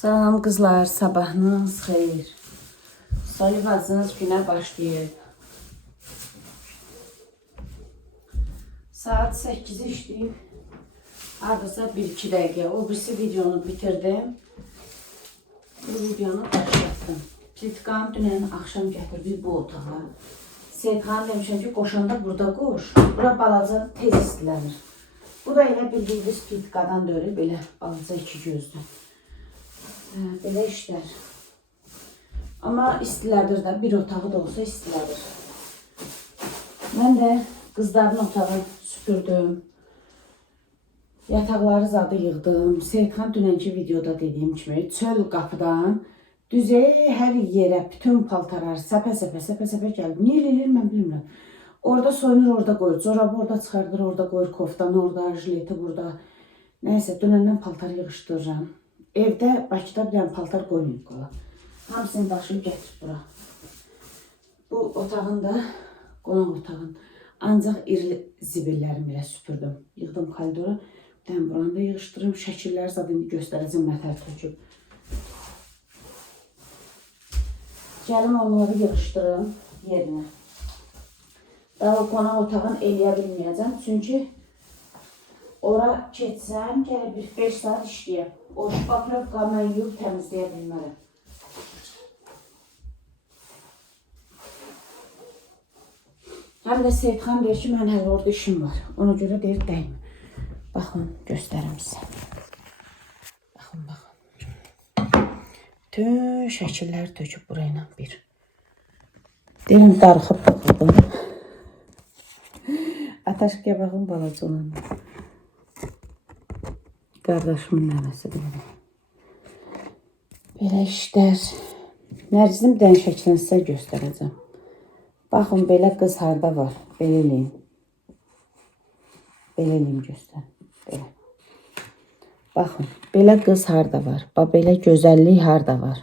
Salam kızlar, sabahınız xeyir. Solivazınız günə başlayır. Saat 8'i işləyib. Hardasa 1-2 dəqiqə. O birisi videonu bitirdim. Bu videonu başlattım. Plitkanı dünən axşam gətirdik bu otağa. Seyidxan demişəm ki, qoşanda burada qoş. Bura balaca tez istilənir. Bu da elə bildiyiniz plitkadan dörü, belə balaca iki gözdür. Belə işlər. Amma istilədir də, bir otağı da olsa istilədir. Mən də qızların otağı süpürdüm. Yataqları zadı yığdım. Seyidxan dünənki videoda dediyim kimi çöl qapıdan düzey hər yerə bütün paltarları səpə gəldi. Niyə eləyir mən bilmirəm. Orada soyunur, orada qoyur. Corabı orada çıxardır, orada qoyur. Koftanı orada, jileti burada. Nəysə, dünəndən paltar yığışdırıram. Evdə Bakıda bir dənə paltar qoymayıb qola. Hamısını daşıyıb gətirib bura. Bu otağın da, qonaq otağın. Ancaq iri zibillərimi ilə süpürdüm. Yığdım koridora. Bir dənə buranı da yığışdırım. Şəkilləri zaten indi göstərəcəm nətər töküb. Gəlim onları yığışdırım yerinə. Daha o qonaq otağını eləyə bilməyəcəm. Çünki ora keçsəm, gələ bir 5 saat işləyəm. O şpaplovka mən yığıb təmizləyə bilmərəm. Həm də Seyidxan deyir ki, mən hələ orada işim var. Ona görə deyir, dəymə. Baxın, göstərim sizə. Baxın. Bütün şəkillər töküb burayla bir. Deyim, darıxıb baxıldım. Ataşqıya baxın, balaca olan. Qardaşımın nəvəsidir. Belə işlər. Nərcizin bir dənə şəklini sizə göstərəcəm. Baxın, belə qız harda var. Belə eləyim. Belə eləyim göstər. Belə. Baxın, belə qız harda var. Bax, belə gözəllik harda var.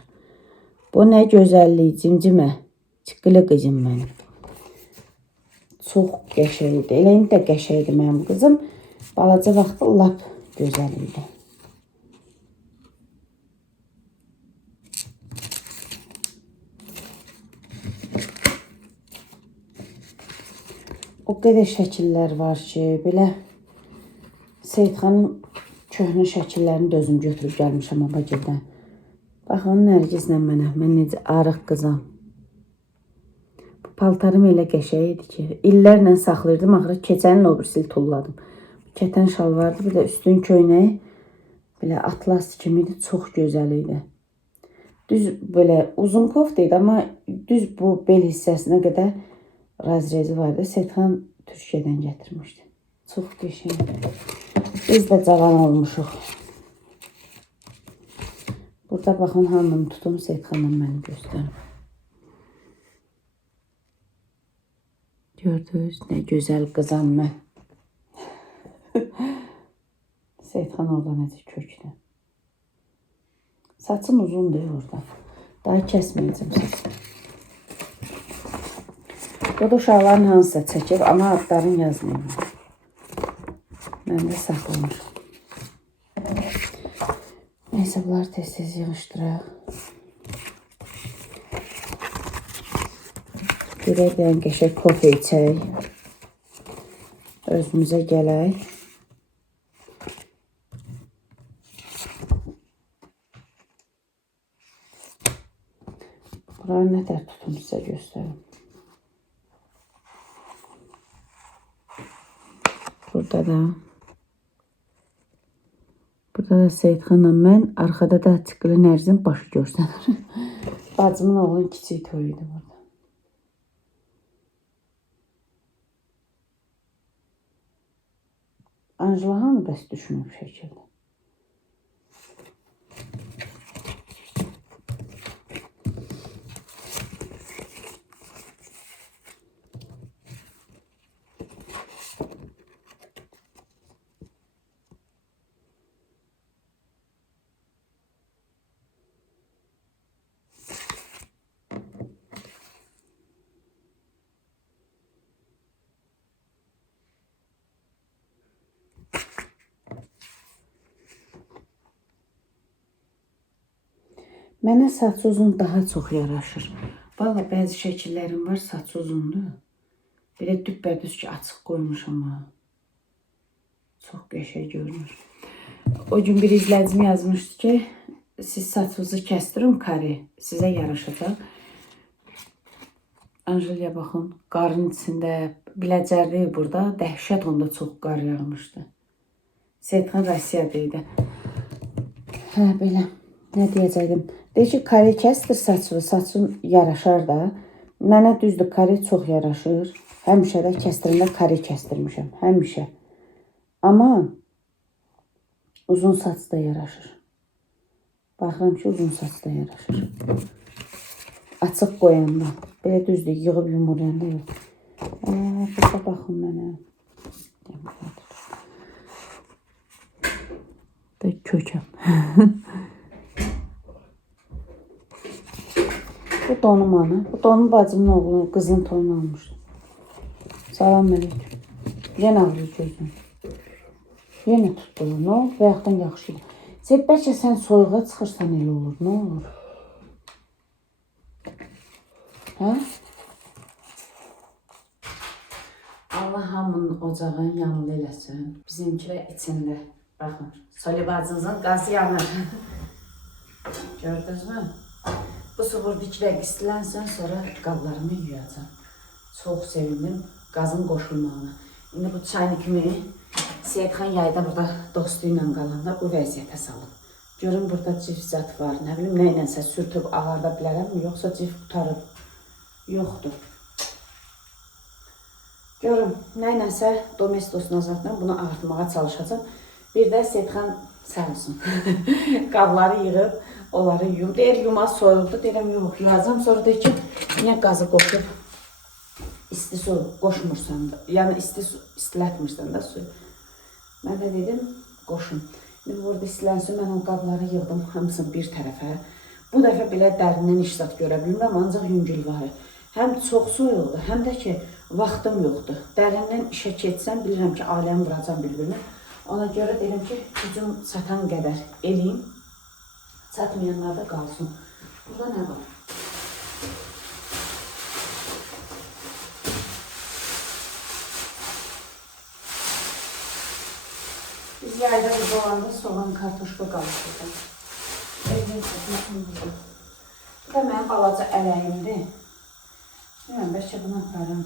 Bu nə gözəllik, cimcimə. Çıqqılı qızım mənim. Çox qəşəydi. Elə indi də qəşəydi mənim qızım. Balaca vaxtı lap gözəl idi. O qədər şəkillər var ki, belə Seyidxanın köhnə şəkillərini də özüm götürüb gəlmişəm Abagildən. Baxın, Nərgizlə mənə, mən necə arıq qızam. Bu paltarım elə qəşəy idi ki, illərlə saxlayırdım, axırı keçənin o birisi tulladım. Kətən şal vardı, bir də üstün köynəyi belə atlas kimi idi, çox gözəl idi. Düz belə uzun kofta idi, amma düz bu bel hissəsinə qədər razrezi vardı. Seyidxan Türkiyədən gətirmişdi. Çox qəşəng. Biz də cavan olmuşuq. Burada baxın, hamını tutum, Seyidxanla məni göstərim. Gördünüz, nə gözəl qızam mən. Seyidxan orada necə kökdü. Saçım uzundur orada. Daha kəsməyəcəm saçımı. Bu da uşaqların hansısa çəkib, amma adlarını yazmayayım. Mən də saxlamışım. Neysə, bunları tez-tez yığışdıraq. Görək bir ən qəşək kofe içək. Özümüzə gələk. Buranı nədər tutum sizə göstərim. Burada da Seyidxanla mən, arxada da Çıqqılı Nərcizin başı görsənir. Bacımın oğlunun kiçik toyuydu burada. Anjela hanı bəs düşünüb şəkildə? Mənə saç uzun daha çox yaraşır. Valla bəzi şəkillərim var, saç uzundur. Belə düppədüz ki, açıq qoymuşam ha. Çox qəşəng görünür. O gün bir izləyicim yazmışdı ki, siz saçınızı kəstirin kare, sizə yaraşacaq. Anjeliya baxın, qarın içində biləcərliyi burada, dəhşət onda çox qar yağmışdı. Seyitxan Rusiyada idi. Hə, belə, nə deyəcəkdim? Deyir ki, kare kəstir saçını, saçın yaraşar da. Mənə düzdür, kare çox yaraşır. Həmişə də kəstirəndə kare kəstirmişəm, həmişə. Amma uzun saç da yaraşır. Baxıram ki, uzun saç da yaraşır. Açıq qoyanda. Belə düzdür, yığıb yumurlayanda yox. Burada baxın mənə. Da kökəm. Bu donum ana. Bu donum bacımın oğlu, qızın toyunu almışdı. Salam aleyküm. Yenə ağrıyor gözüm. Yenə tutdu. Nə olur? Bayaqdan yaxşıdır. Bəlkə sən soyuğa çıxırsan elə olur. Nə olur? Hə? Allah hamının ocağın yanında eləsin. Bizimkilər içində. Baxın. Solə bacınızın qazı yanır. Gördünüz mü? Bu sıvırdikilər istilənsin, sonra qablarımı yuyacam. Çox sevindim qazın qoşulmağına. İndi bu çayını kimi Seyitxan yayda burada dostu ilə qalanda bu vəziyyətə salıb. Görün burada cif zat var. Nə bilim, nə ilənsə sürtüb ağarda bilərəm mi? Yoxsa cif qutarıb. Yoxdur. Görün, nə ilənsə domestos nazardan bunu artırmağa çalışacağım. Bir də Seyitxan sağ olsun. Qabları yığıb, onları yuyum. Deyir, yuma soyuldu. Deyirəm, yox, yuyacam. Sonra deyir ki, niyə qazı qoşub isti su qoşmursan da, yəni istilətmirsən da suyu. Mən də dedim, qoşun. İndi burada istilənsin, mən o qabları yığdım hamısını bir tərəfə. Bu dəfə belə dərindən iş zat görə bilmirəm, ancaq yüngül var. Həm çox soyuldu, həm də ki, vaxtım yoxdur. Dərindən işə keçsəm, bilirəm ki, aləm vuracam bir-birinə. Ona görə deyirəm ki, gücüm çatan qədər eləyim, çatmayanlar da qalsın. Burada nə var? Biz yayda biz olanda soğan, kartoşka qalışdırdım. Evin çatmasını buldum. Bu da mənim balaca ələyimdir. Bilməm, bəlkə bunu aparım.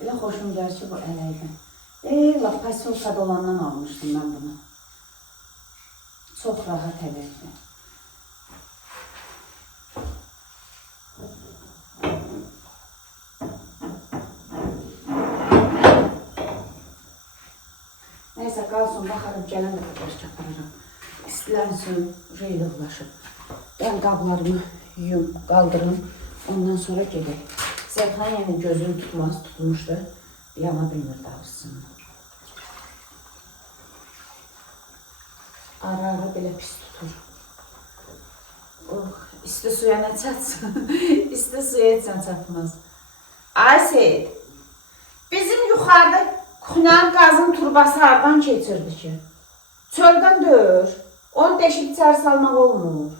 Elə xoşum gəlir ki, bu ələydən. Laf pasilkada olandan almışdım mən bunu. Çox rahat ələkdir. Neysə, qalsın, baxarım, gələn də qədər aparıram. İstilənsin, reylıqlaşıb. Ben qablarımı yuyum, qaldırım, ondan sonra gedək. Seyitxan yəni gözünü tutmuşdu, yana bilmirdi ağzını. Ara-ara belə pis tutur. İsti suya nə çatsın? İsti suya heç çatmaz. Ay Seyit, bizim yuxarıda Kunan qazın turbası hardan keçirdi ki? Çöldən döyür. Onu deşib içəri salmaq olmur.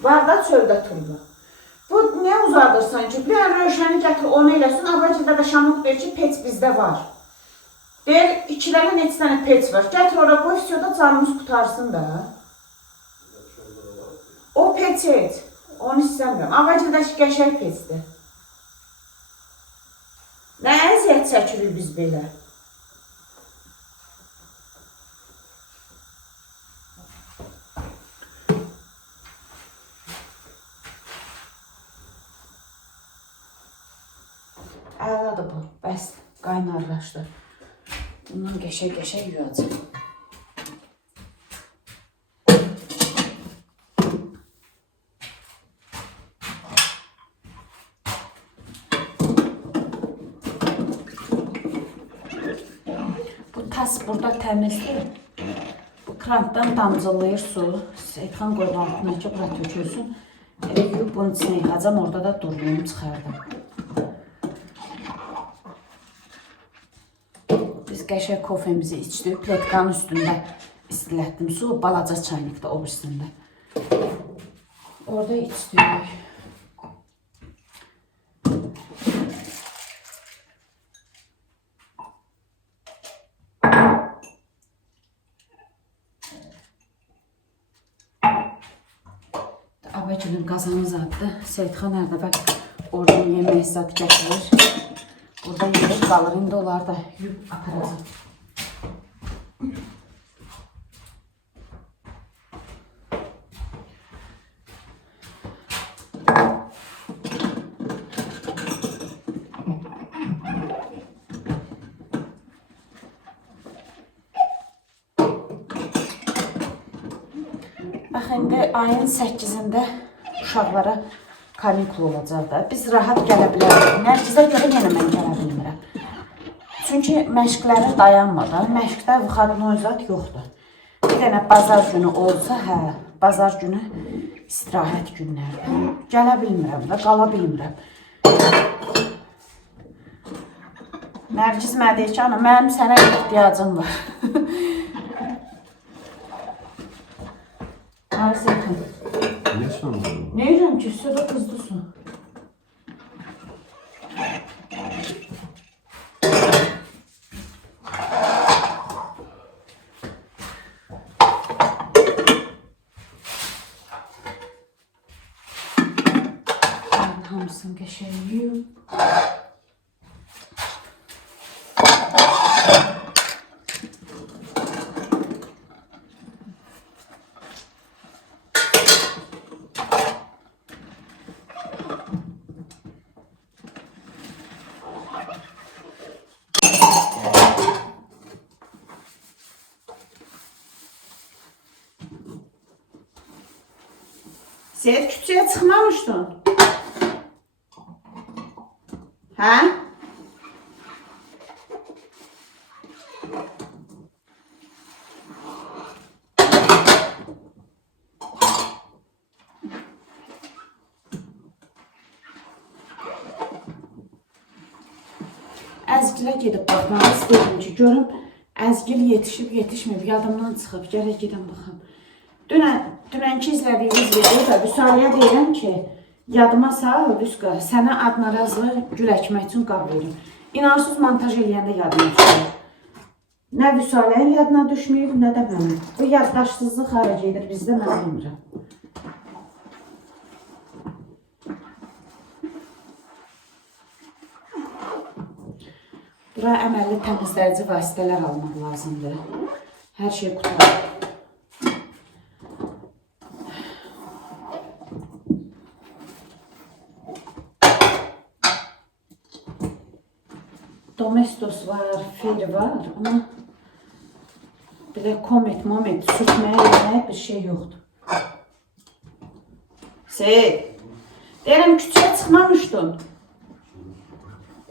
Var da çöldə turba. Bu niyə uzadırsan ki? Bir röşəni gətir, onu eləsin. Avacıda da şamlıq deyir ki, pec bizdə var. Deyir, ikilərə neçə dənə pec var. Gətir ora qoy, fiyoda canımız qutarsın da. O pec et. Onu istəmirəm. Avacıda qəşəng pecdir. Nə əziyyət çəkirik biz belə? Əladır bu, bəs qaynarlaşdı. Bundan qəşəng yuyacaq. Tas burada təmizdir. Bu krantdan damcılayır su. Seyitxan qoydu altına ki, bura tökülsün. Elə yuyub bunun içine yıxacam, orada da durduğunu çıxardım. Biz qəşəng kofemizi içdik. Pletkanın üstündə istilətdim. Su balaca çaynikdə o birisində. Orada içdik. Abacının qazanı zaddır. Seyidxan nerede? Bak oradan yemək zad gətirir. Burada yemək qalır. İndi onlar da yük aparacaq. Bax, indi ayın 8-də uşaqlara kanikul olacaq da. Biz rahat gələ bilərik. Nərgizə görə yenə mən gələ bilmirəm. Çünki məşqləri dayanmadan, məşqdə vuxadnoizat yoxdur. Bir dənə bazar günü olsa, hə, bazar günü istirahət günlərdir. Gələ bilmirəm də, qala bilmirəm. Nərgiz mənə deyir ki, ana, mənim sənə ihtiyacım var. Seyidxan. Niye sormadın? Ne yiyeceğim ki? Suda kızdı su. Ben hamısını geçeyim. Seyit küçüğe çıkmamıştın. Ha? Əzgilə gedib baxmaq istəyirəm ki, görüm Əzgil yetişib, yetişməyib, yadımdan çıxıb, gərək gedən baxam. Dünənki izlədiyiniz videoda Vüsaliyə deyirəm ki, yadıma sal, Vüsqa, sənə adnarazlı gül əkmək üçün qab verim. İnansız montaj eləyəndə yadıma düşür. Nə Vüsaliyə yadına düşməyib, nə də mənim. Bu yaddaşsızlıq harici edir, bizdə mən bilmirəm. Bura əməlli təmizləyici vasitələr almaq lazımdır. Hər şey qutar. Domestos var, Fir var ama belə Comet, Moment, sürtməyə yeməyə bir şey yoxdur. Seyid, deyirəm küçüyə çıxmamışdın.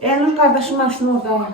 Elnur kardeşim maşını orada.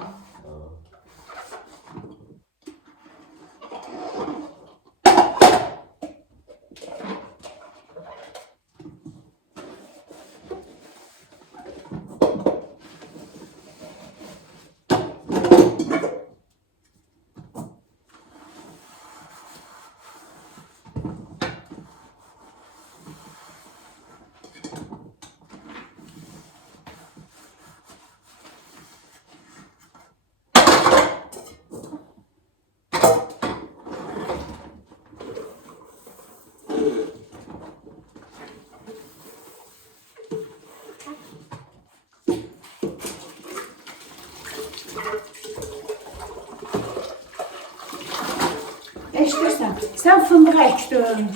Eşitirsən, sən fındıq əkdin.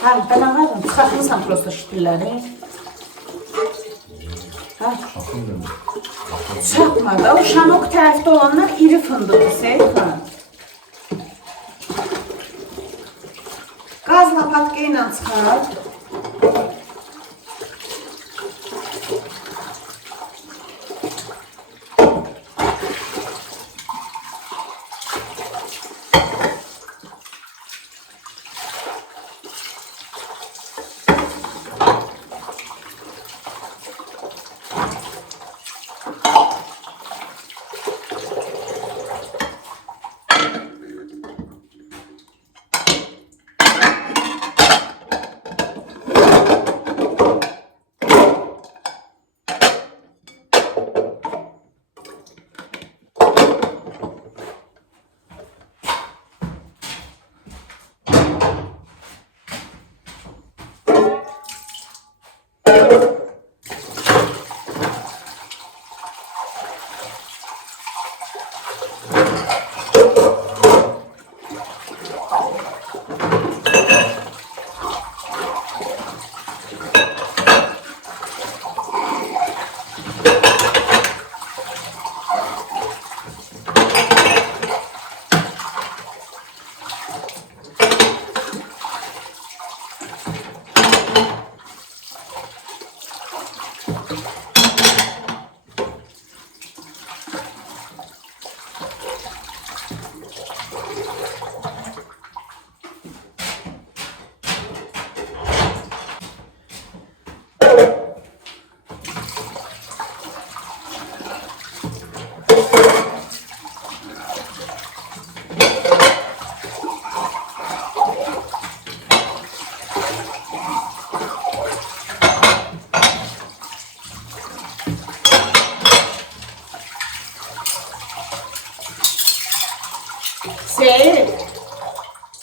Hə, ben ağadım, çıxartmışsan prosto şitilləri. Hə? Çatmadı, o Şanok tərəfdə olanlar iri fındıqdır, Seyidxan. Qaz lapatka ilə çıxart.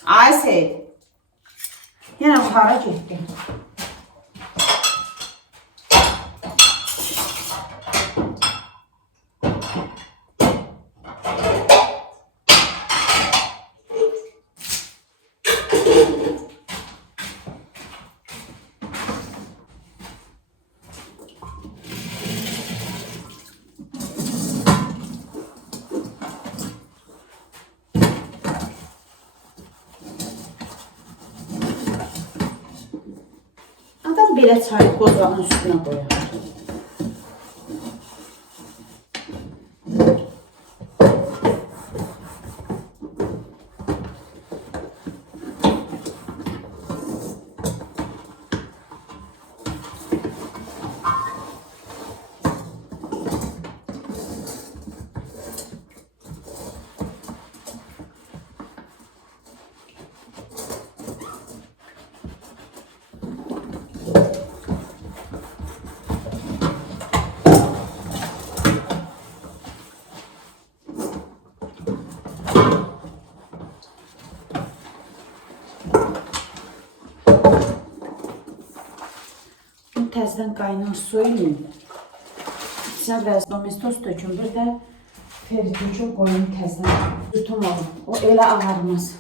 Ay Seyid. Yenə hara getdi? Adam belə çayı qozağın üstünə qoyar. Təzədən qaynar su eləyim. İçinə biraz domestos tökün, bir də feritüçü qoyun təzədən. Yutum olun, o elə ağarmaz.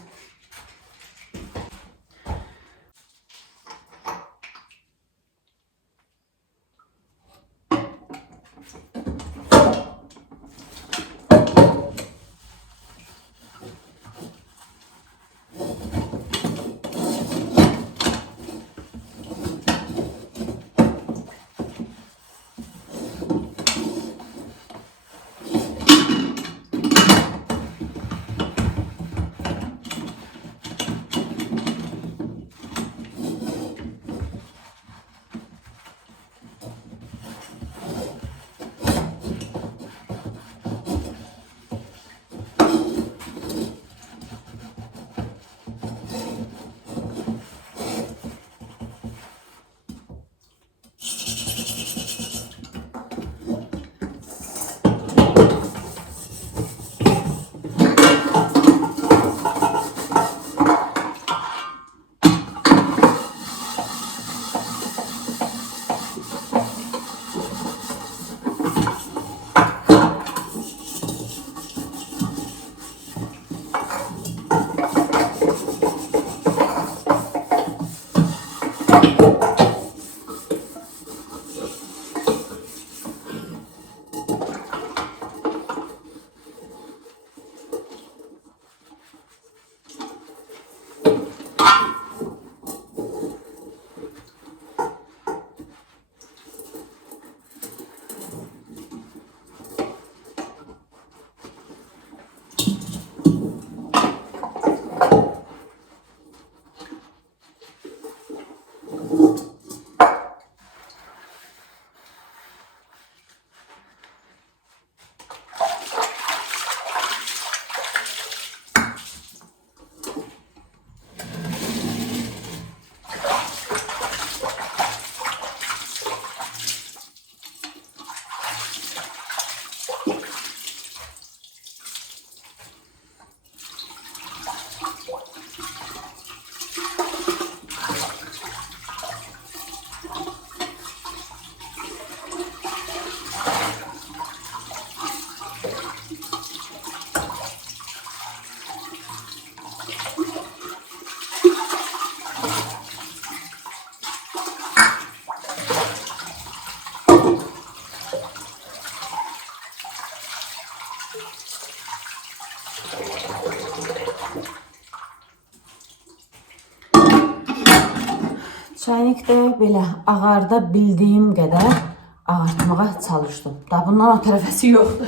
Çaynikdə belə ağarda bildiyim qədər ağartmağa çalışdım. Da bundan o tərəfəsi yoxdur.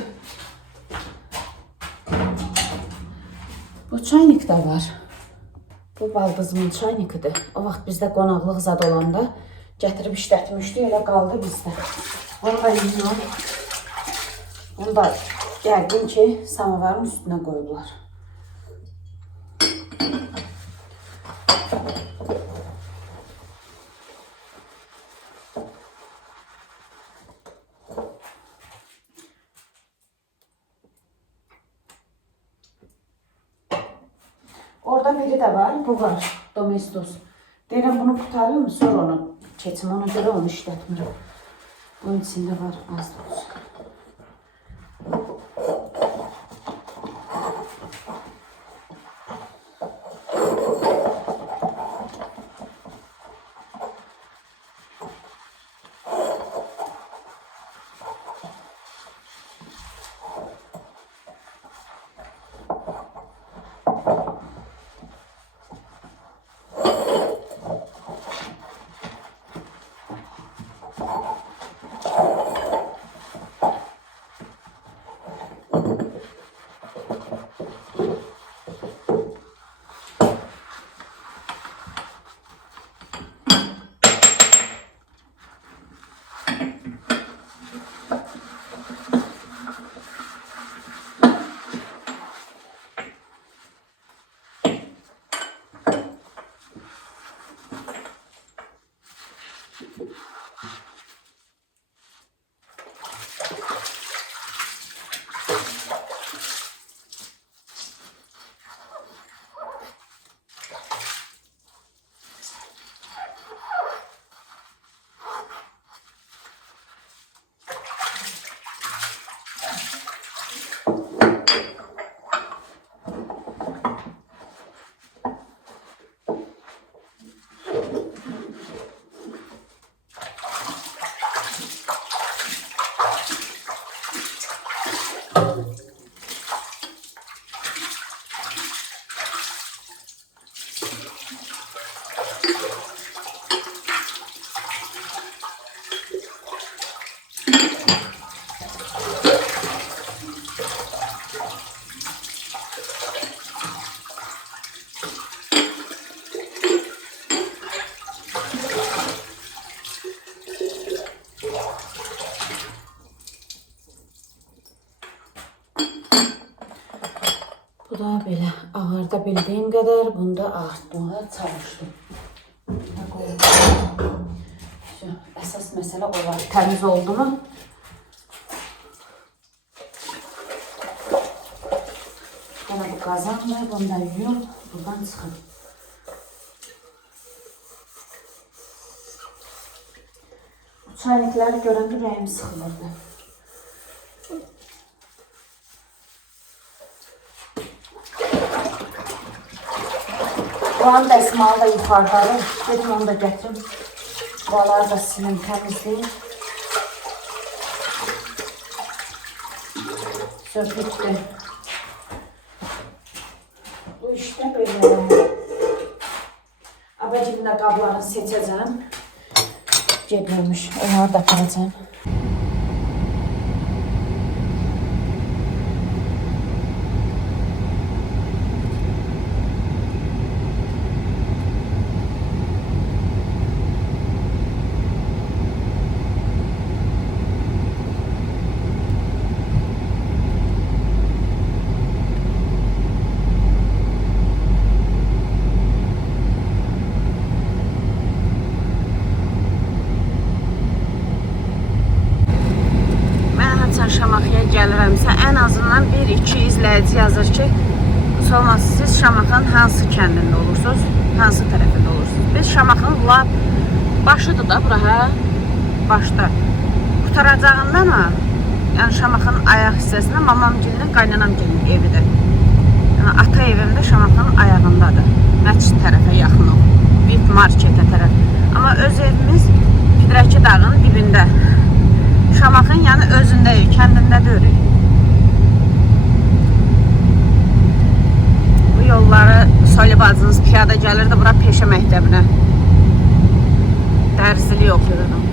Bu çaynik də var. Bu baldızımın çaynikidir. O vaxt bizdə qonaqlıq zad olanda gətirib işlətmişdi, elə qaldı bizdə. Onu da yəqin ki, samavarın üstünə qoyurlar. Orada biri de var. Bu var. Domestos. Deyirəm bunu kurtarıyorum. Sonra onu keçim. Ona göre onu işletmiyorum. Bunun içinde var. Az da olsun. Bu da belə ağarda bildiyim qədər, bunu da ağartmağa çalışdım. Əsas məsələ olar. Təmiz oldu mu? Yine bu qazan var, bunu da yuyum, buradan çıxın. Bu çaynikləri görəndə ürəyim sıxılırdı. Bu an dəsmalı da yuxarıdadır. Dedim onu da gətirim. Buraları da silim, təmizleyim. Söhbətdir. Bu işte böyle. Abacımda qablarını seçəcəm. Gedməmiş. Onları da aparacağım. Şamaxıya gəlirəmsə, ən azından 1-2 izləyici yazır ki, sonra siz Şamaxının hansı kəndində olursunuz, hansı tərəfində olursunuz. Biz Şamaxının lap başıdır da bura, hə? Başda. Qutaracağından ha, yəni Şamaxının ayaq hissəsində mamamgilinin, qaynanamgilinin evidir. Yəni ata evim də Şamaxının ayağındadır. Məçid tərəfə yaxın o, VIP marketə tərəf. Amma öz evimiz Pidirəki dağının dibində. Şamaxın yəni özündəyik, kəndində deyirik. Bu yolları Soylu bacınız piyada gəlirdi bura peşə məktəbinə. Dərzilik oxuyurdum.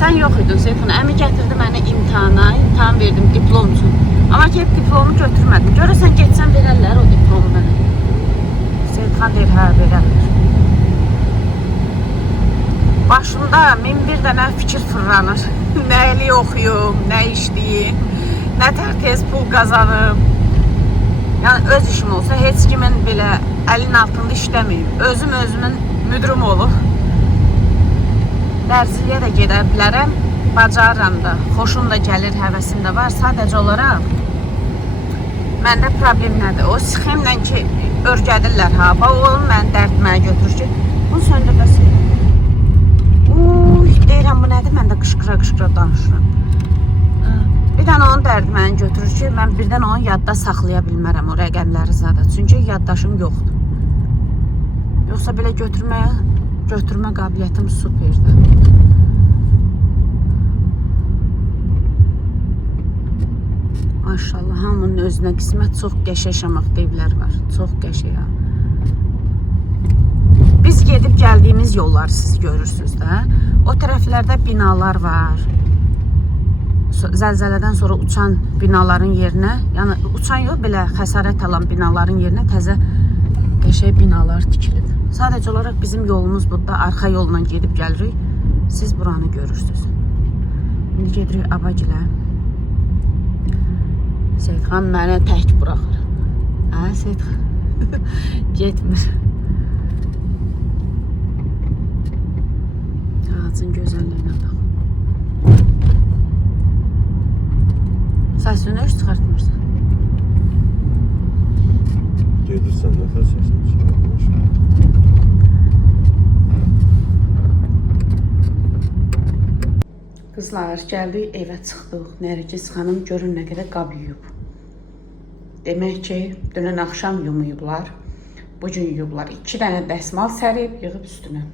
Sən yox idin Seyfun, əmi gətirdi mənə imtihana, imtihan verdim diplom üçün. Amma ki, diplomu götürmədim. Görürsən, geçsən verərlər o diplomu mənə. Seyfun deyir, hə, verərlər. Başımda min bir dənə fikir fırlanır. Nə eli oxuyum, nə işləyim, nə tez pul qazanım. Yəni öz işim olsa heç kimin belə əlin altında işləməyim. Özümün müdürüm olub. Dərziliyə də gedə bilərəm, bacarıram da, xoşum da gəlir, həvəsim də var. Sadəcə olaraq Məndə problem nədir? O sxemlə ki, örgədirlər ha. Bax, oğlum məni dərdməyə götürür ki, bunu söndürməsin. Uy, deyirəm, bu nədir? Mən də qışqıra-qışqıra danışıram. Bir dənə onun dərdi məni götürür ki, mən birdən onu yadda saxlaya bilmərəm o rəqəmləri zadə. Çünki yaddaşım yoxdur. Yoxsa belə götürmə qabiliyyətim superdir. Maşallah, hamının özünə qismət, çox qəşəng yaşamaq deyiblər var. Çox qəşəng ya. Biz gedib gəldiyimiz yolları siz görürsünüz də. O tərəflərdə binalar var. Zəlzələdən sonra uçan binaların yerinə, yəni uçan yox, belə xəsarət alan binaların yerinə təzə qəşəng binalar tikilib. Sadəcə olaraq bizim yolumuz burada, arxa yolla gedib gəlirik. Siz buranı görürsünüz. İndi gedirik Abagilə. Seyidxan mənə tək buraxır. Hə, Seyidxan? Getmir. Ağacın gözəlliyinə bax. Səsini heç çıxartmırsan. Gedirsən, nəfər səsini çıxartmış. Qızlar, gəldik, evə çıxdıq. Nərgiz xanım görün nə qədər qab yuyub. Demək ki, dünən axşam yumayıblar. Bugün yuyublar. 2 dənə dəsmal sərib, yığıb üstünə.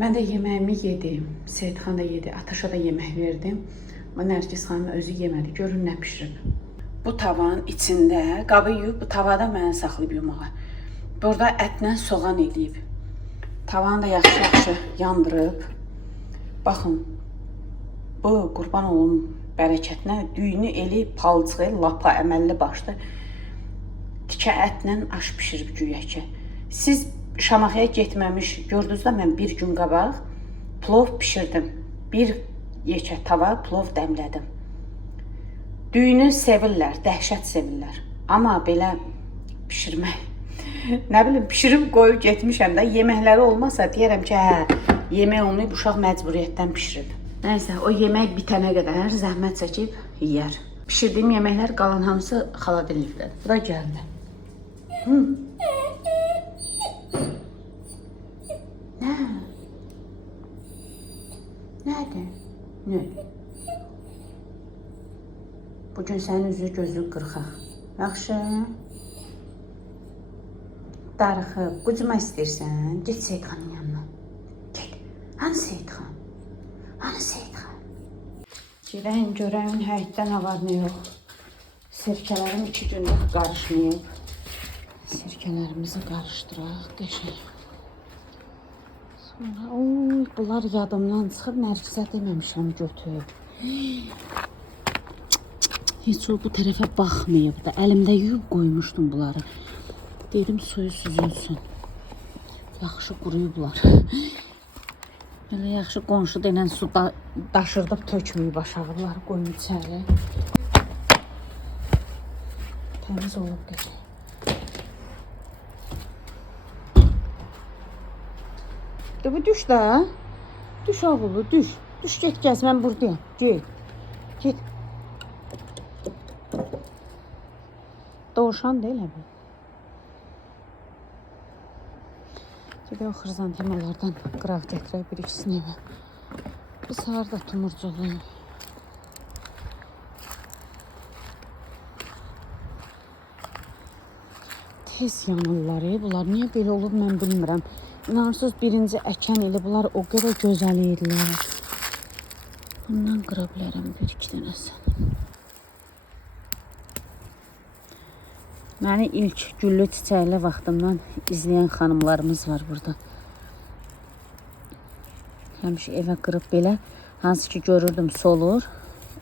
Mən də yeməyimi yedim. Seyidxan da yedi. Ataşa da yemək verdim. Amma Nərgiz xanım özü yemədi. Görün nə pişirib. Bu tavanın içində qabı yuyub, bu tavada mənə saxlayıb yumağa. Burada ətlə soğan eləyib. Tavanı da yaxşı-yaxşı yandırıb. Baxın, bu qurban olum bərəkətinə düyünü eli, palçığı, lapa, əməlli başlı tikə ətlə aş pişirib güya ki. Siz Şamaxıya getməmiş gördünüz də mən bir gün qabaq plov pişirdim. Bir yekə tava plov dəmlədim. Düyünü sevirlər, dəhşət sevirlər. Amma belə pişirmək, nə bilim, pişirib qoyub getmişəm də, yeməkləri olmasa deyərəm ki, hə, yemək olmayıb, uşaq məcburiyyətdən pişirib. Nəysə, o yemək bitənə qədər zəhmət çəkib yeyər. Pişirdiyim yeməklər qalan hamısı xaladelnikdir. Bu da gəldi. Nə? Nədir? Nədir? Bugün sənin üzü gözü qırxaq. Yaxşı? Darıxıb, qucuma istəyirsən, get Seyidxanın yanına. Get. Hani Seyidxan? Hani Seyidxan? Gedəyin görəyin həyətdə nə var, nə yox. Sirkələrim 2 gündür qarışmayıb. Sirkələrimizi qarışdıraq, qəşəng. Sonra, oy, bunlar yadımdan çıxıb, Nərgizə deməmişəm götür. Heç o bu tərəfə baxmayıb da, əlimdə yuyub qoymuşdum bunları. Dedim suyu süzülsün. Yaxşı quruyublar. Belə yaxşı qonşu denən su daşırdıb tökməyib aşağıları qoyun içəri. Təmiz olub qəşəng. Bu düş də. Düş oğlu, düş. Düş get gəz, mən buradayım. Get. Get. Doğuşan deyil bu. Gedək o xrizantemalardan qıraq gətirək bir ikisini evə. Bir səhər də tumurcuğuyum. Tez yanırlar, bunlar niyə belə olub mən bilmirəm. İnanırsınız, birinci əkən ili bunlar o qədər gözəl idilər. Bundan qıra bilərəm bir iki dənəsi. Məni ilk güllü çiçəkli vaxtımdan izləyən xanımlarımız var burada. Həmişə evə qırıb belə, hansı ki görürdüm solur,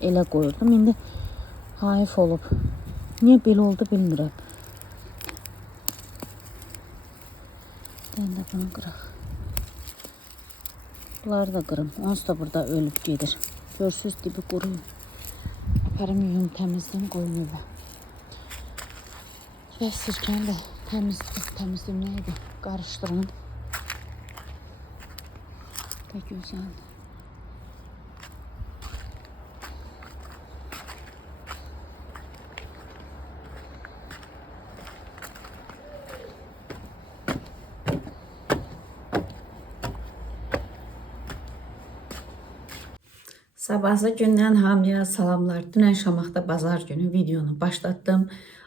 elə qoyurdum. İndi hayif olub. Niyə belə oldu bilmirəm. Ben de bunu qıraq. Bunları da qırım. Onsuz da burada ölüb gedir. Görsünüz dibi quruyum. Aparım yuyum təmizliyim qoyun evə. Və sirkəni də təmizliyim neydi? Qarışdırın. Və gözəldir. Sabahsı gündən hamıya salamlar. Dünən Şamaxda bazar günü videonu başlatdım.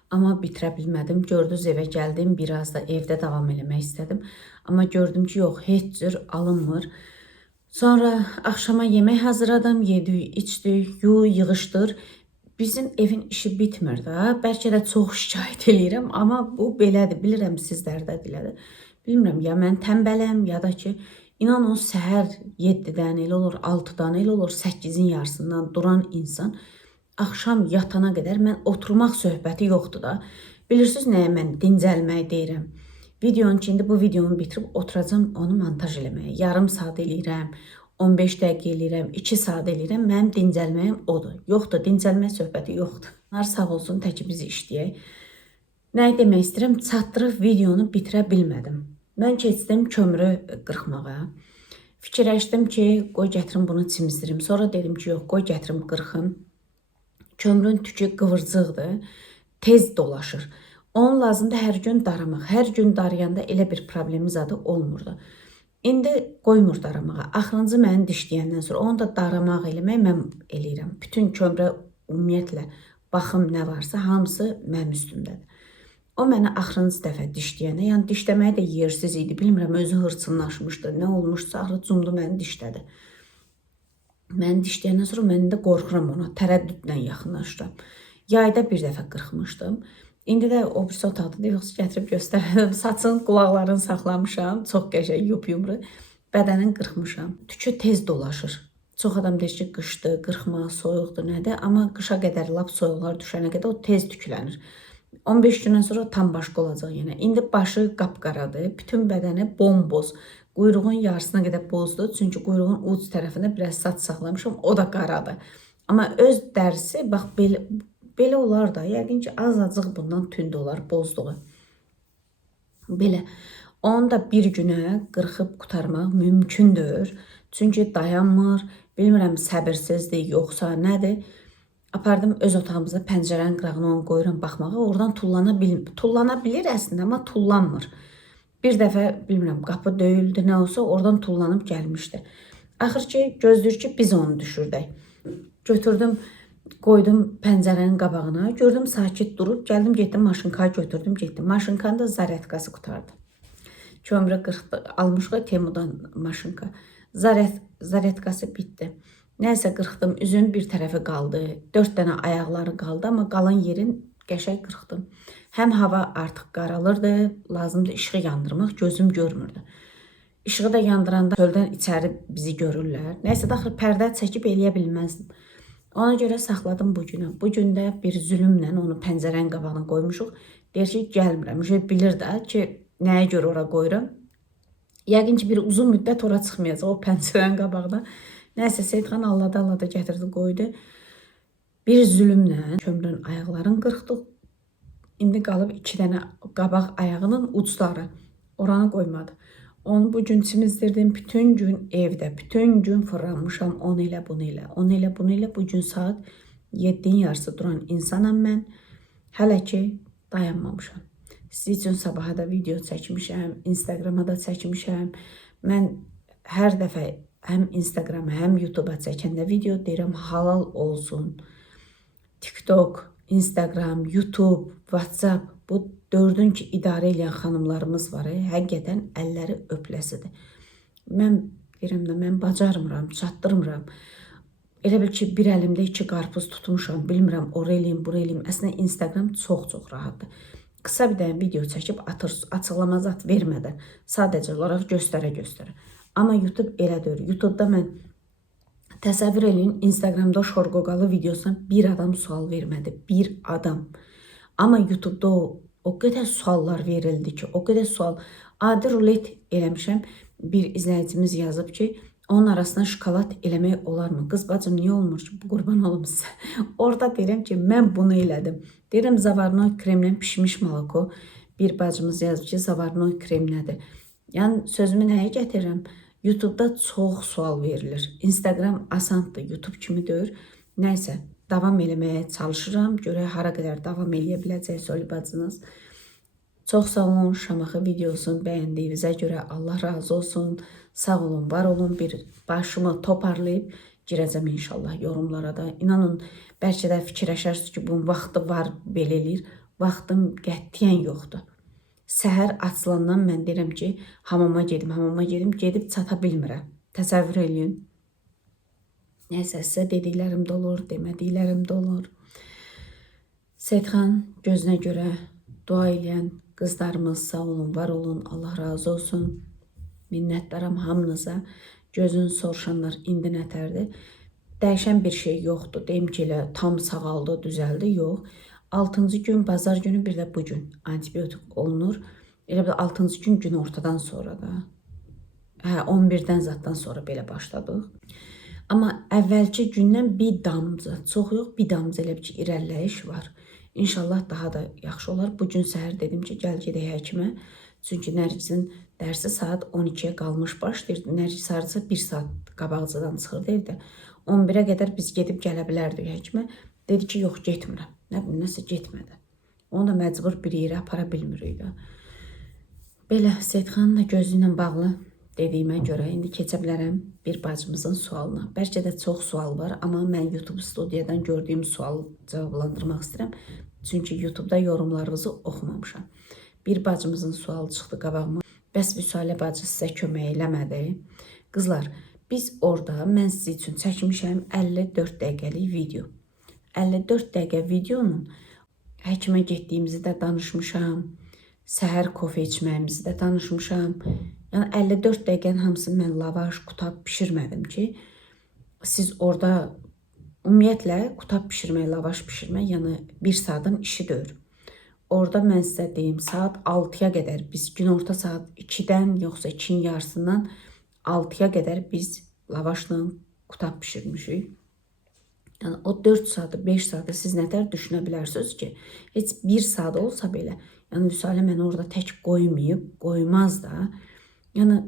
Amma bitirə bilmədim. Gördünüz evə gəldim. Biraz da evdə davam eləmək istədim. Amma gördüm ki, yox, heç cür alınmır. Sonra axşama yemək hazırladım. Yedik, içdik, yığışdır. Bizim evin işi bitmir da. Bəlkə də çox şikayət eləyirəm. Amma bu belədir. Bilirəm sizlərdə dilədir. Bilmirəm ya mən tənbələm ya da ki, İnan o səhər 7-dən elə olur, 6-dan elə olur, 8-in yarısından duran insan axşam yatana qədər mən oturmaq söhbəti yoxdur da. Bilirsiniz nəyə mən dincəlmək deyirəm. Videonun içində bu videonu bitirib oturacam onu montaj eləməyə. Yarım saat eləyirəm, 15 dəqiqə eləyirəm, 2 saat eləyirəm. Mənim dincəlməyim odur. Yoxdur, dincəlmək söhbəti yoxdur. Onlar sağ olsun, təki biz işləyək. Nəyi demək istəyirəm? Çatdırıb videonu bitirə bilmədim. Mən keçdim kömürü qırxmağa. Fikirləşdim ki, qoy gətirim bunu çimizdirim. Sonra dedim ki, yox, qoy gətirim qırxım. Kömürün tükü qıvırcıqdır, tez dolaşır. Onun lazımdır hər gün daramaq. Hər gün darayanda elə bir problemi adı olmurdu. İndi qoymur daramağa. Axırıncı məni dişləyəndən sonra onu da daramaq eləmək mən eləyirəm. Bütün kömürə ümumiyyətlə baxım nə varsa hamısı mənim üstümdədir. O məni axırıncı dəfə dişləyəndə, yəni dişləməyə də yersiz idi. Bilmirəm, özü hırçınlaşmışdı. Nə olmuşsa, axırı cumdu məni dişlədi. Məni dişləyəndən sonra mən də qorxuram ona, tərəddüdlə yaxınlaşıram. Yayda bir dəfə qırxmışdım. İndi də o birisi otaqda deyək, gətirib göstərdim. Saçın, qulaqlarını saxlamışam. Çox qəşəng, yup-yumru. Bədənin qırxmışam. Tükü tez dolaşır. Çox adam deyir ki, qışdır, qırxma, soyuqdur, nədir? Amma qışa qədər, lap soyuqlar düşənə qədər o tez tüklənir. 15 gündən sonra tam başqa olacaq yenə. İndi başı qapqaradır, bütün bədəni bomboz. Quyruğun yarısına qədər bozdur. Çünki quyruğun uc tərəfində biraz saç saxlamışam, o da qaradır. Amma öz dərisi, bax belə olar da, yəqin ki, az-azıq bundan tünd olar, bozduğu. Belə. Onu da bir günə qırxıb qutarmaq mümkündür. Çünki dayanmır, bilmirəm səbirsizdir, yoxsa nədir. Apardım öz otağımıza, pəncərənin qırağına onu qoyuram baxmağa. Oradan tullana bilir əslində, amma tullanmır. Bir dəfə, bilmirəm, qapı döyüldü, nə olsa oradan tullanıb gəlmişdi. Axır ki, gözləyir ki, biz onu düşürdək. Götürdüm, qoydum pəncərənin qabağına. Gördüm, sakit durub, gəldim, getdim, maşınkayı götürdüm, getdim. Maşınkanın da zaryadkası qutardı. Kömrü almışıq Temudan maşınka. Zaryadkası bitdi. Nəysə qırxdım, üzün bir tərəfi qaldı, 4 dənə ayaqları qaldı, amma qalan yerin qəşəng qırxdım. Həm hava artıq qaralırdı, lazımdır işığı yandırmaq, gözüm görmürdü. İşığı da yandıranda çöldən içəri bizi görürlər. Nəysə də axır pərdə çəkib eləyə bilməzdim. Ona görə saxladım bu günü. Bu gündə bir zülümlə onu pəncərənin qabağına qoymuşuq. Deyir ki, gəlmirəm. Bilir də ki, nəyə görə ora qoyuram. Yəqin ki, bir uzun müddət ora çıxmayacaq o pəncərənin qabağına. Nəysə, Seyidxan allada gətirdi, qoydu. Bir zülümlə kömrün ayaqlarını qırxdıq. İndi qalıb 2 dənə qabaq ayağının ucları. Oranı qoymadı. Onu bu gün çimizdirdim. Bütün gün evdə, bütün gün fırlanmışam. Onu elə, bunu elə, onu elə, bunu elə. Bu gün saat 7-in yarısı duran insanam mən. Hələ ki, dayanmamışam. Siz üçün sabaha da video çəkmişəm, Instagrama da çəkmişəm. Mən hər dəfə həm Instagrama, həm YouTube'a çəkəndə video deyirəm, halal olsun. TikTok, Instagram, YouTube, WhatsApp, bu 4-ün ki, idarə edən xanımlarımız var. Həqiqətən əlləri öpüləsidir. Mən deyirəm də, mən bacarmıram, çatdırmıram. Elə bil ki, bir əlimdə 2 qarpız tutmuşam, bilmirəm, ora eləyim, bura eləyim. Əslində, Instagram çox rahatdır. Qısa bir dənə video çəkib açıqlama zat vermədən, sadəcə olaraq göstərə. Amma YouTube elə deyir. YouTube'da mən təsəvvür eləyin, Instagramda şorqoqalı videosuna bir adam sual vermədi. Bir adam. Amma YouTube'da o qədər suallar verildi ki, o qədər sual. Adi rulet eləmişəm. Bir izləyicimiz yazıb ki, onun arasına şokolad eləmək olarmı? Qız bacım, niyə olmur ki? Bu qurban olum sizə. Orada deyirəm ki, mən bunu elədim. Deyirəm, zavarnoy kremlə pişmiş malako. Bir bacımız yazıb ki, zavarnoy krem nədir? Yəni, sözümü nəyə gətirirəm? YouTube'da çox sual verilir. Instagram asandır, YouTube kimi deyir. Nəysə, davam eləməyə çalışıram. Görək, hara qədər davam eləyə biləcək Soli bacınız. Çox sağ olun, Şamaxı videosunu bəyəndiyinizə görə Allah razı olsun. Sağ olun, var olun. Bir başımı toparlayıb girəcəm inşallah yorumlara da. İnanın, bəlkə də fikirləşərsiniz ki, bunun vaxtı var, belə eləyir. Vaxtım qətiyyən yoxdur. Səhər açılandan mən deyirəm ki, hamama gedim, gedib çata bilmirəm. Təsəvvür eləyin. Nəysə, sizə dediklərim də olur, demədiklərim də olur. Seyidxan gözünə görə dua eləyən qızlarımız sağ olun, var olun, Allah razı olsun. Minnətdaram hamınıza. Gözünü soruşanlar indi nətərdir? Dəyişən bir şey yoxdur. Deyim ki, elə tam sağaldı, düzəldi, yox. 6-cı gün, bazar günü, bir də bugün antibiotik olunur. Elə bir 6-cı gün günortadan sonra da. 11-dən zatdan sonra belə başladıq. Amma əvvəlki gündən bir damcı, çox yox, bir damcı elə bir ki, irəliləyiş var. İnşallah daha da yaxşı olar. Bugün səhər dedim ki, gəl gedək həkimə. Çünki Nərgizin dərsi saat 12-yə qalmış başlayırdı. Nərgiz hardasa 1 saat qabaqcadan çıxırdı evdə. 11-ə qədər biz gedib gələ bilərdik həkimə. Dedi ki, yox, getmirəm. Nə bilim, nəsə getmədi. Onu da məcbur bir yerə apara bilmirik də. Belə, Seyidxanın da gözü ilə bağlı dediyimə görə indi keçə bilərəm bir bacımızın sualına. Bəlkə də çox sual var, amma mən YouTube studiyadan gördüyüm sualı cavablandırmaq istəyirəm. Çünki YouTube'da yorumlarınızı oxumamışam. Bir bacımızın sualı çıxdı qabağıma. Bəs Vüsalə bacı sizə kömək eləmədi. Qızlar, biz orada mən sizin üçün çəkmişəm 54 dəqiqəlik video. 54 dəqiqə videonun həkimə getdiyimizi də danışmışam. Səhər kofe içməyimizi də danışmışam. Yəni 54 dəqiqənin hamısını mən lavaş, qutab bişirmədim ki, siz orada ümumiyyətlə qutab bişirmək, lavaş bişirmək, yəni 1 saatın işi deyil. Orada mən sizə deyim, saat 6-ya qədər biz günorta saat 2-dən yoxsa 2-nin yarısından 6-ya qədər biz lavaşla qutab bişirmişik. Yəni o 4 saatı, 5 saatı siz nətər düşünə bilərsiniz ki, heç 1 saat olsa belə, yəni Vüsalə məni orada tək qoymayıb, qoymaz da. Yəni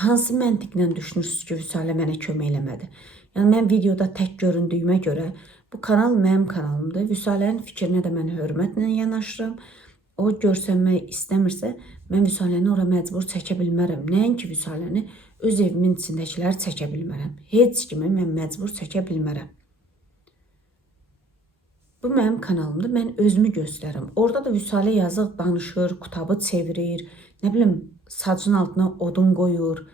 hansı məntiqlə düşünürsünüz ki, Vüsalə mənə kömək eləmədi? Yəni mən videoda tək göründüyümə görə bu kanal mənim kanalımdır. Vüsalənin fikrinə də mən hörmətlə yanaşıram. O görsənmək istəmirsə, mən Vüsaləni ora məcbur çəkə bilmərəm. Nəinki Vüsaləni öz evimin içindəkiləri çəkə bilmərəm. Heç kimi mən məcbur çəkə bilmərəm. Bu mənim kanalımdır. Mən özümü göstərirəm. Orada da Vüsalə yazıq danışır, qutabı çevirir, nə bilim, sacın altına odun qoyur,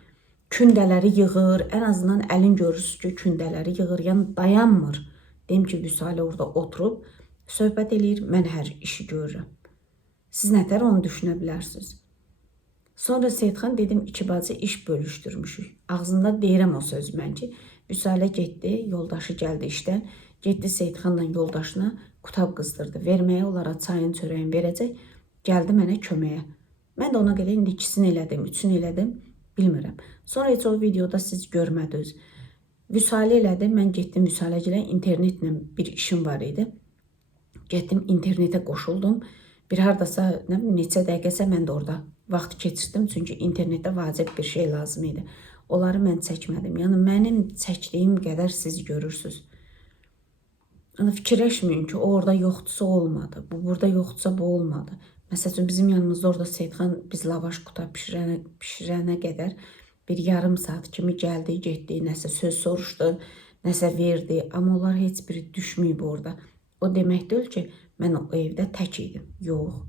kündələri yığır. Ən azından əlin görürsünüz ki, kündələri yığır. Yəni dayanmır. Deyim ki, Vüsalə orada oturub söhbət eləyir, mən hər işi görürəm. Siz nətər onu düşünə bilərsiniz? Sonra Seyidxan dedim, 2 bacı iş bölüşdürmüşük. Ağzında deyirəm o söz mən ki, Vüsalə getdi, yoldaşı gəldi işdən. Getdi Seyidxanla yoldaşına qutab qızdırdı. Verməyə onlara çayın, çörəyin verəcək. Gəldi mənə köməyə. Mən də ona görə indi 2-sini elədim, 3-sünü elədim, bilmirəm. Sonra heç o videoda siz görmədiniz. Vüsalə elədi, mən getdim Vüsaləgilə, internetlə bir işim var idi. Getdim internetə qoşuldum. Bir hardasa neçə dəqiqəsə mən də orada vaxt keçirdim. Çünki internetdə vacib bir şey lazım idi. Onları mən çəkmədim. Yəni mənim çəkdiyim qədər siz görürsünüz. Yəni fikirləşməyin ki, o orada yoxdursa olmadı. Bu burada yoxdursa bu olmadı. Məsələn, bizim yanımızda orada Seyidxan biz lavaş qutab pişirənə qədər bir yarım saat kimi gəldi, getdi, nəsə söz soruşdu, nəsə verdi. Amma onlar heç biri düşməyib orada. O demək deyil ki, mən o evdə tək idim. Yox.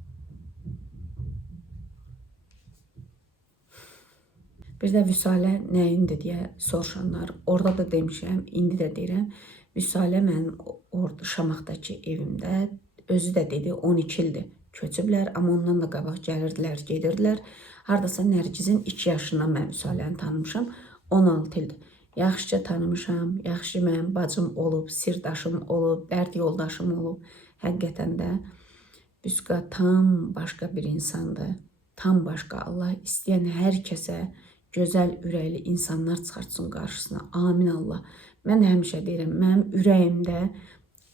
Bir də Vüsalə nəyindir deyə soruşanlar. Orada da demişəm, indi də deyirəm. Vüsalə mənim orada Şamaxdakı evimdə özü də dedi 12 ildir köçüblər, amma ondan da qabaq gəlirdilər, gedirdilər. Hardasa Nərgizin 2 yaşından mən Vüsaləni tanımışam, 16 ildir. Yaxşıca tanımışam, yaxşı mənim bacım olub, sirdaşım olub, dərd yoldaşım olub. Həqiqətən də Vüsqa tam başqa bir insandır. Tam başqa. Allah istəyən hər kəsə gözəl ürəkli insanlar çıxartsın qarşısına. Amin Allah. Mən də həmişə deyirəm, mənim ürəyimdə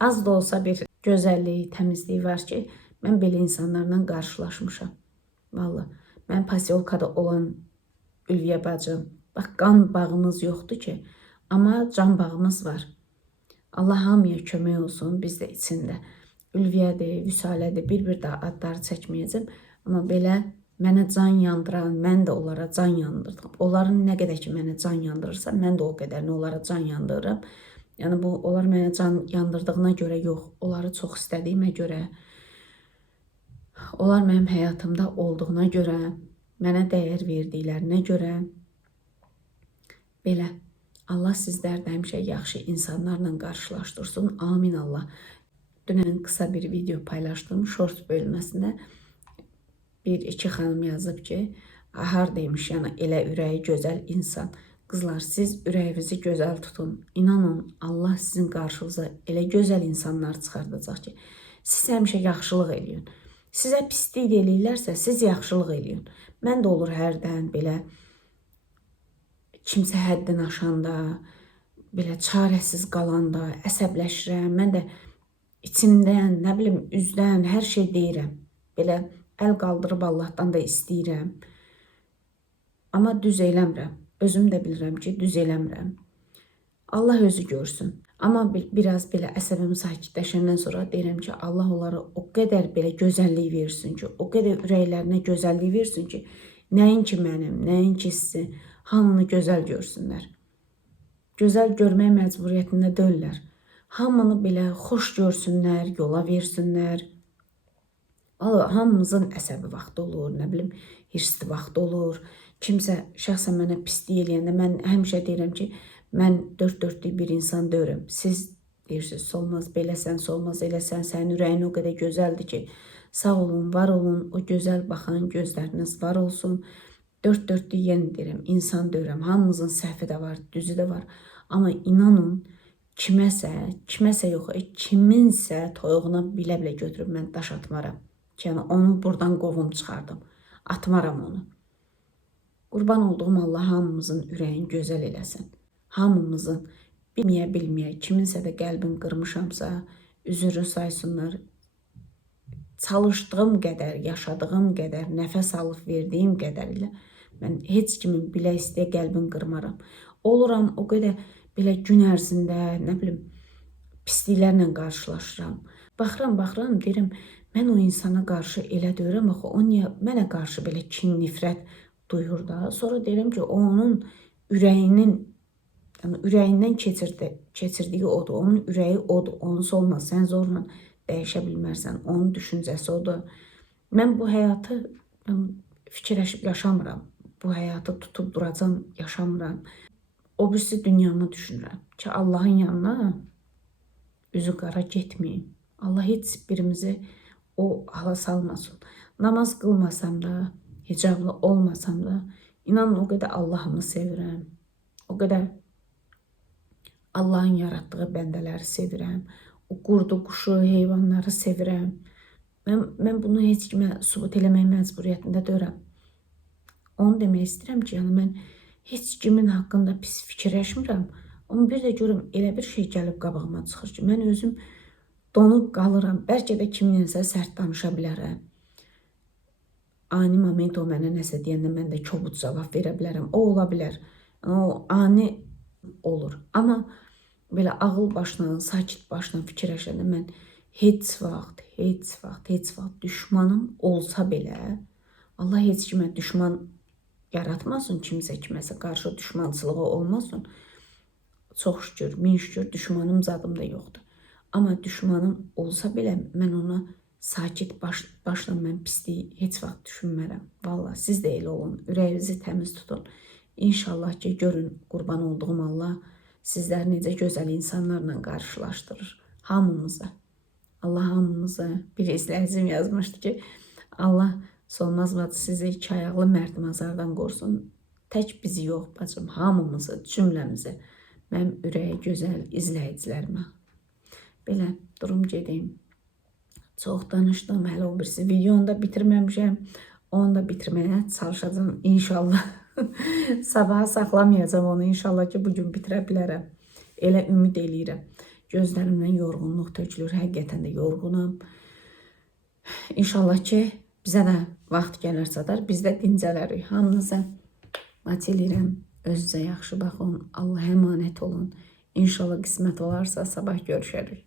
az da olsa bir gözəlliyi, təmizliyi var ki, mən belə insanlarla qarşılaşmışam. Vallahi, mən pasiolkada olan Ülviyə bacım, bax qan bağımız yoxdur ki, amma can bağımız var. Allah hamıya kömək olsun, biz də içində. Ülviyədir, Vüsalədir, bir-bir də adları çəkməyəcəm. Amma belə mənə can yandıran, mən də onlara can yandırdım. Onların nə qədər ki mənə can yandırırsa, mən də o qədərini onlara can yandırıram. Yəni bu onlar mənə can yandırdığına görə yox, onları çox istədiyimə görə, onlar mənim həyatımda olduğuna görə, mənə dəyər verdiklərinə görə belə. Allah sizləri də həmişə yaxşı insanlarla qarşılaşdırsın. Amin Allah. Dünən qısa bir video paylaşdım shorts bölməsində. Bir-iki xanım yazıb ki, hardaymış, yəni elə ürəyi gözəl insan. Qızlar, siz ürəyinizi gözəl tutun. İnanın, Allah sizin qarşınıza elə gözəl insanlar çıxardacaq ki, siz həmişə yaxşılıq eləyin. Sizə pislik eləyirlərsə, siz yaxşılıq eləyin. Mən də olur hərdən belə kimsə həddini aşanda, belə çarəsiz qalanda əsəbləşirəm. Mən də içimdən, nə bilim, üzdən hər şey deyirəm. Belə əl qaldırıb Allahdan da istəyirəm. Amma düz eləmirəm. Özüm də bilirəm ki, düz eləmirəm. Allah özü görsün. Amma biraz belə əsəbim sakitləşəndən sonra deyirəm ki, Allah onlara o qədər belə gözəllik versin ki, o qədər ürəklərinə gözəllik versin ki, nəinki mənim, nəinki sizin, hamını gözəl görsünlər. Gözəl görmək məcburiyyətində deyirlər. Hamını belə xoş görsünlər, yola versinlər. Hamımızın əsəbi vaxtı olur, nə bilim, hirsli vaxtı olur. Kimsə şəxsən mənə pislik eləyəndə mən həmişə deyirəm ki, mən dörd dörtlük bir insan deyirəm. Siz deyirsiniz, solmaz beləsən, solmaz eləsən, sənin ürəyin o qədər gözəldir ki, sağ olun, var olun, o gözəl baxan gözləriniz var olsun. Dörd dörtlük yenə deyirəm, insan deyirəm, hamımızın səhvi də var, düzü də var. Amma inanın, kiməsə yox, kiminsə toyuğuna bilə-bilə götürüb mən daş atmaram. Yəni onu buradan qovum çıxardım. Atmaram onu. Qurban olduğum Allah hamımızın ürəyin gözəl eləsin. Hamımızın bilməyə, kiminsə də qəlbin qırmışamsa, üzürü saysınlar. Çalışdığım qədər, yaşadığım qədər, nəfəs alıb verdiyim qədərilə mən heç kimin bilə istəyə qəlbin qırmaram. Oluram o qədər belə gün ərzində, nə bilim, pisliklərlə qarşılaşıram. Baxıram, deyirəm, mən o insana qarşı elə deyirəm, axı o niyə mənə qarşı belə kin, nifrət duyur da. Sonra deyirəm ki, o onun ürəyindən keçirdiyi odur, onun ürəyi odur, onunsa olmaz, sən zorla dəyişə bilmərsən, onun düşüncəsi odur. Mən bu həyatı fikirləşib yaşamıram, bu həyatı tutub duracam, yaşamıram. O birisi dünyamı düşünürəm ki, Allahın yanına üzü qara getməyim. Allah heç birimizi o hala salmasın. Namaz qılmasam da, hicablı olmasam da, inanın o qədər Allahımı sevirəm. O qədər Allahın yaratdığı bəndələri sevirəm. O qurdu, quşu, heyvanları sevirəm. Mən bunu heç kimə sübut eləmək məcburiyyətində deyirəm. Onu demək istəyirəm ki, yəni mən heç kimin haqqında pis fikirləşmirəm. Amma bir də görüm, elə bir şey gəlib qabağıma çıxır ki, mən özüm donub qalıram. Bəlkə də kiminsə sərt danışa bilərəm. Ani moment o mənə nəsə deyəndə mən də kobud cavab verə bilərəm. O ola bilər. O ani olur. Amma belə ağıl başla, sakit başla fikirləşəndə mən heç vaxt düşmanım olsa belə, Allah heç kimə düşman yaratmasın, kiməsə qarşı düşmançılığı olmasın. Çox şükür, min şükür düşmanım zadımda yoxdur. Amma düşmanım olsa belə mən ona sakit başla mən pisliyi heç vaxt düşünmərəm. Vallahi siz də elə olun, ürəyinizi təmiz tutun. İnşallah ki, görün, qurban olduğum Allah sizləri necə gözəl insanlarla qarşılaşdırır. Hamımıza. Allah hamımıza. Bir izləyicim yazmışdı ki, Allah Solmaz bacı sizi iki ayaqlı mərdimazardan qorusun. Tək bizi yox bacım, hamımızı, cümləmizi. Mənim ürəyi gözəl izləyicilərimə. Belə durum gedeyim. Çox danışdım, hələ o birisi videonu da bitirməmişəm. Onu da bitirməyə çalışacağım inşallah. Sabaha saxlamayacağım onu inşallah ki, bugün bitirə bilərəm. Elə ümid eləyirəm. Gözlərimdən yorğunluq tökülür, həqiqətən də yorğunam. İnşallah ki, bizə də vaxt gələr çatar, biz də dincələrik. Hamınıza mat eləyirəm. Özünüzə yaxşı baxın, Allah'a əmanət olun. İnşallah qismət olarsa sabah görüşərik.